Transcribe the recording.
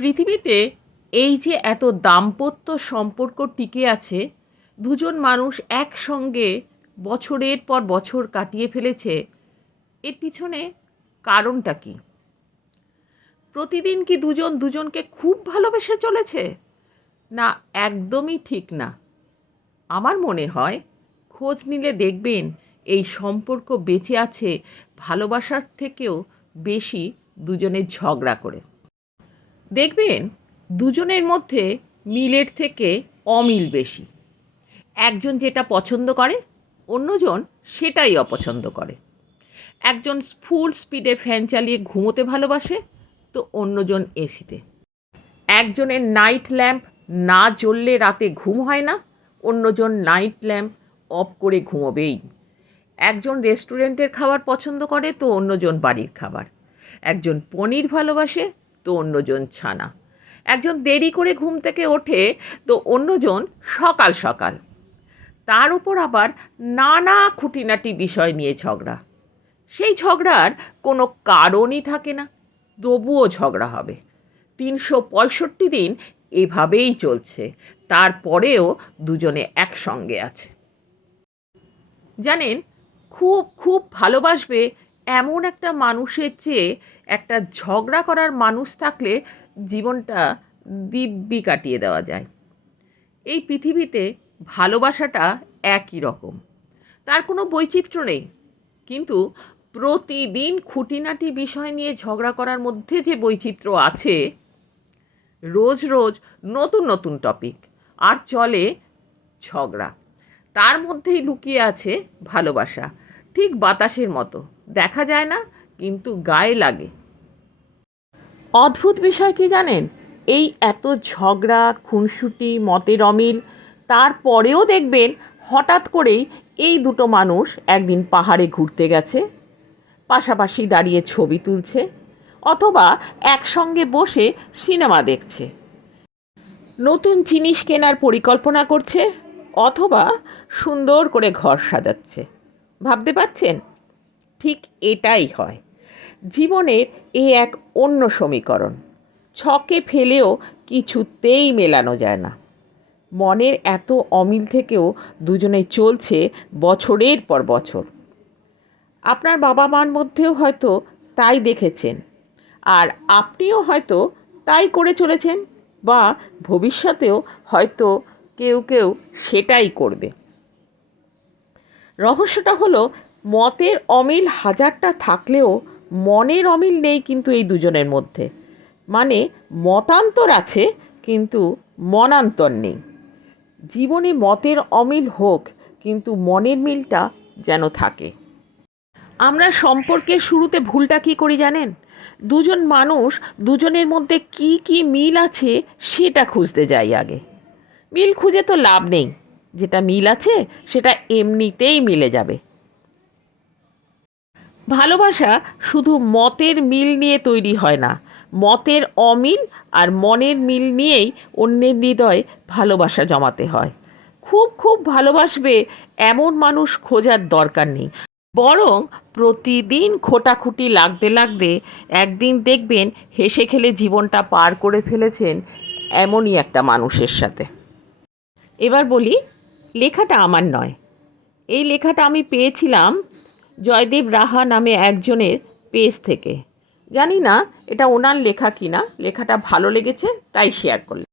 পৃথিবীতে এই যে এত দাম্পত্য সম্পর্ক টিকে আছে, দুজন মানুষ একসঙ্গে বছরের পর বছর কাটিয়ে ফেলেছে, এর পিছনে কারণটা কি? প্রতিদিন কি দুজন দুজনকে খুব ভালোবেসে চলেছে? না, একদমই ঠিক না। আমার মনে হয় খোঁজ নিলে দেখবেন এই সম্পর্ক বেঁচে আছে ভালোবাসার থেকেও বেশি দুজনের ঝগড়া করে। দেখবেন দুজনের মধ্যে মিলের থেকে অমিল বেশি। একজন যেটা পছন্দ করে অন্যজন সেটাই অপছন্দ করে। একজন ফুল স্পিডে ফ্যান চালিয়ে ঘুমোতে ভালোবাসে, তো অন্যজন এসিতে। একজনের নাইট ল্যাম্প না জ্বললে রাতে ঘুম হয় না, অন্যজন নাইট ল্যাম্প অফ করে ঘুমোবেই। একজন রেস্টুরেন্টের খাবার পছন্দ করে, তো অন্যজন বাড়ির খাবার। একজন পনির ভালোবাসে, তো অন্যজন ছানা। একজন দেরি করে ঘুম থেকে ওঠে, তো অন্যজন সকাল সকাল। তার উপর আবার নানা খুঁটিনাটি বিষয় নিয়ে ঝগড়া। সেই ঝগড়ার কোনো কারণই থাকে না, তবুও ঝগড়া হবে। 365 দিন এভাবেই চলছে, তারপরেও দুজনে একসঙ্গে আছে। জানেন, খুব খুব ভালোবাসবে এমন একটা মানুষের চেয়ে একটা ঝগড়া করার মানুষ থাকলে জীবনটা দিব্যি কাটিয়ে দেওয়া যায়। এই পৃথিবীতে ভালোবাসাটা একই রকম, তার কোনো বৈচিত্র্য নেই, কিন্তু প্রতিদিন খুঁটিনাটি বিষয় নিয়ে ঝগড়া করার মধ্যে যে বৈচিত্র্য আছে, রোজ রোজ নতুন নতুন টপিক আর চলে ঝগড়া, তার মধ্যেই লুকিয়ে আছে ভালোবাসা। ঠিক বাতাসের মতো, দেখা যায় না কিন্তু গায়ে লাগে। অদ্ভুত বিষয় কি জানেন, এই এত ঝগড়া খুনসুটি মতের অমিল, তারপরেও দেখবেন হঠাৎ করেই এই দুটো মানুষ একদিন পাহাড়ে ঘুরতে গেছে, পাশাপাশি দাঁড়িয়ে ছবি তুলছে, অথবা একসঙ্গে বসে সিনেমা দেখছে, নতুন জিনিস কেনার পরিকল্পনা করছে, অথবা সুন্দর করে ঘর সাজাচ্ছে। ভাবতে পারছেন? ঠিক এটাই হয় জীবনের এক অন্য সমীকরণ। ছকে ফেলেও কিছুতেই মেলানো যায় না। মনের এত অমিল থেকেও দুজনে চলছে বছরের পর বছর। আপনার বাবা মার মধ্যেও হয়তো তাই দেখেছেন, আর আপনিও হয়তো তাই করে চলেছেন, বা ভবিষ্যতেও হয়তো কেউ কেউ সেটাই করবে। রহস্যটা হলো, মতের অমিল হাজারটা থাকলেও মনের অমিল নেই কিন্তু এই দুজনের মধ্যে। মানে মতান্তর আছে কিন্তু মনান্তর নেই। জীবনে মতের অমিল হোক, কিন্তু মনের মিলটা যেন থাকে। আমরা সম্পর্কের শুরুতে ভুলটা কী করি জানেন? দুজন মানুষ দুজনের মধ্যে কি কি মিল আছে সেটা খুঁজতে যাই আগে। মিল খুঁজে তো লাভ নেই, যেটা মিল আছে সেটা এমনিতেই মিলে যাবে। ভালোবাসা শুধু মতের মিল নিয়ে তৈরি হয় না, মতের অমিল আর মনের মিল নিয়েই অন্যের হৃদয়ে ভালোবাসা জমাতে হয়। খুব খুব ভালোবাসবে এমন মানুষ খোঁজার দরকার নেই, বরং প্রতিদিন খোঁটাখুটি লাগতে লাগতে একদিন দেখবেন হেসে খেলে জীবনটা পার করে ফেলেছেন এমনই একটা মানুষের সাথে। এবার বলি, লেখাটা আমার নয়। এই লেখাটা আমি পেয়েছিলাম জয়দেব রাহা নামে একজনের পেজ থেকে। জানি না এটা ওনার লেখা কিনা, লেখাটা ভালো লেগেছে তাই শেয়ার করলাম।